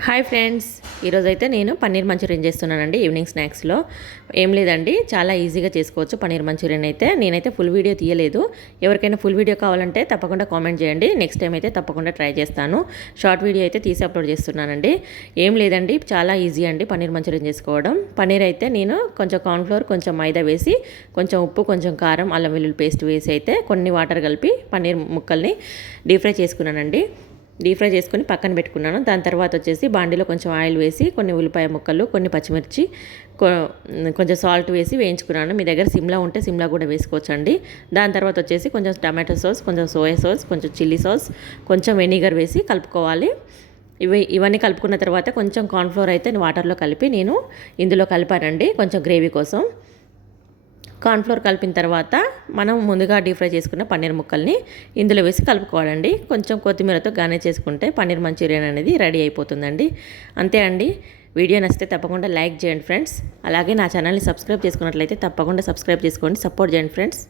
Hi friends, ఈరోజైతే నేను paneer Manchurian చేస్తున్నానండి. ఈవినింగ్ స్నాక్స్లో ఏం లేదండి, చాలా ఈజీగా చేసుకోవచ్చు పన్నీర్ మంచూరియన్ అయితే. నేనైతే ఫుల్ వీడియో తీయలేదు. ఎవరికైనా ఫుల్ వీడియో కావాలంటే తప్పకుండా కామెంట్ చేయండి. నెక్స్ట్ టైం అయితే తప్పకుండా ట్రై చేస్తాను. షార్ట్ వీడియో అయితే తీసి అప్లోడ్ చేస్తున్నానండి. ఏం లేదండి, చాలా ఈజీ అండి పన్నీర్ మంచూరియన్ చేసుకోవడం. పన్నీర్ అయితే నేను కొంచెం కార్న్ఫ్లోర్, కొంచెం మైదా వేసి, కొంచెం ఉప్పు, కొంచెం కారం, అల్లం వెల్లుల్లి పేస్ట్ వేసి అయితే కొన్ని వాటర్ కలిపి పన్నీర్ ముక్కల్ని డీప్ ఫ్రై చేసుకున్నానండి. డీప్ ఫ్రై చేసుకొని పక్కన పెట్టుకున్నాను. దాని తర్వాత వచ్చేసి బాండీలో కొంచెం ఆయిల్ వేసి, కొన్ని ఉల్లిపాయ ముక్కలు, కొన్ని పచ్చిమిర్చి, కొంచెం సాల్ట్ వేసి వేయించుకున్నాను. మీ దగ్గర సిమ్లా ఉంటే సిమ్లా కూడా వేసుకోవచ్చండి. దాని తర్వాత వచ్చేసి కొంచెం టమాటో సాస్, కొంచెం సోయా సాస్, కొంచెం చిల్లీ సాస్, కొంచెం వెనిగర్ వేసి కలుపుకోవాలి. ఇవన్నీ కలుపుకున్న తర్వాత కొంచెం కార్న్ఫ్లోర్ అయితే వాటర్లో కలిపి నేను ఇందులో కలిపానండి, కొంచెం గ్రేవీ కోసం. కార్న్ఫ్లోర్ కలిపిన తర్వాత మనం ముందుగా డీప్ ఫ్రై చేసుకున్న పన్నీర్ ముక్కల్ని ఇందులో వేసి కలుపుకోవాలండి. కొంచెం కొత్తిమీరతో గార్నిష్ చేసుకుంటే పన్నీర్ మంచూరియన్ అనేది రెడీ అయిపోతుందండి. అంతే అండి. వీడియో నచ్చితే తప్పకుండా లైక్ చేయండి ఫ్రెండ్స్. అలాగే నా ఛానల్ని సబ్స్క్రైబ్ చేసుకున్నట్లయితే తప్పకుండా సబ్స్క్రైబ్ చేసుకోండి, సపోర్ట్ చేయండి ఫ్రెండ్స్.